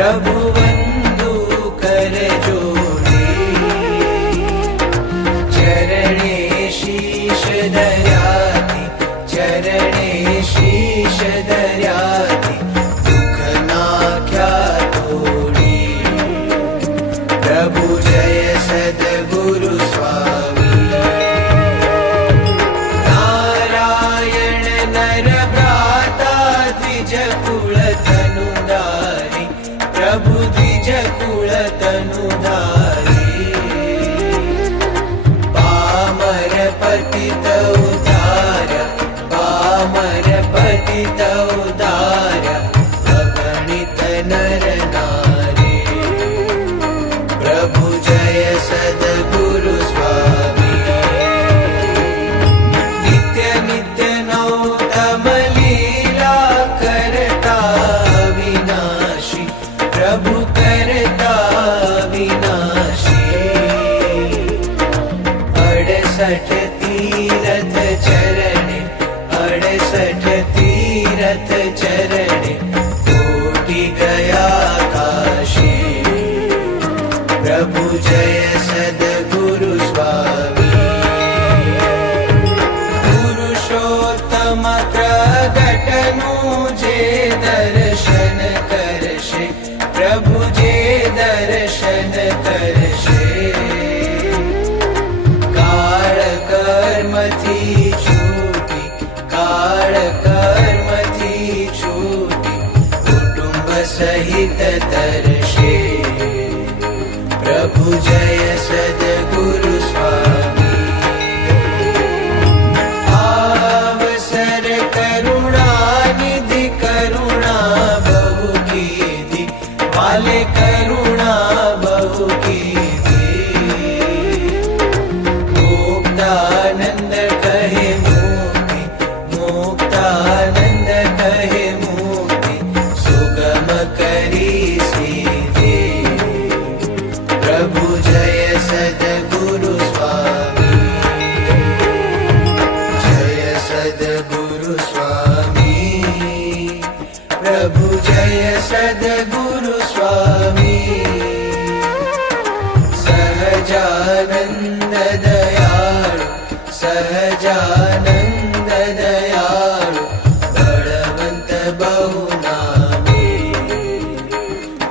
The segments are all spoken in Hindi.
प्रभु वंदू कर जोड़े, चरणे शीश धर्याति, चरणे शीश धर्याति, दुख नाख्या तोड़ी। प्रभु जय सद्गुरु स्वामी, नारायण नर भ्राता द्विज कुल तनुधारी, प्रभु द्विज कुल तनुधारी। पामर पतित उद्धार, पामर पतित उद्धार, अगणित नर नारी। प्रभु जय सद्गुरु स्वामी, नित्य नित्य नौतम लीला करता विनाशी, प्रभु करता विनाशी। 68 तीरथ चरणे, 68 तीरथ चरणे, कोटि गया काशी। प्रभु जय सद्गुरु स्वामी, पुरुषोत्तम प्रगटनु जे दर्शन करशे, प्रभु जे दर्शन करशे। काळ कर्म थी छूटी, काळ कर्म थी छूटी, कुटुंब सहित तरशे। प्रभु जय सद्गुरु स्वामी, आवसर करुणा निधि, करुणा बहु कीधी, वाले करुणा बहु कीधी। मुक्तानंद कहे मुक्ति, मुक्तानंद कहे मुक्ति, सुगम करी सीधी। प्रभु जय सद्गुरु स्वामी, जय सद्गुरु स्वामी। प्रभु जय सद्गुरु स्वामी, सहजानंद दयाळु, सहजानंद दयाळु, बलवंत बहु नामे।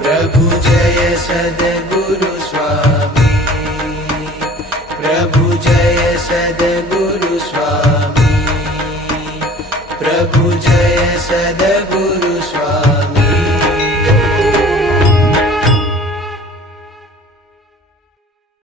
प्रभु जय सद्गुरु स्वामी, प्रभु जय सद्गुरु स्वामी, प्रभु जय सद्गुरु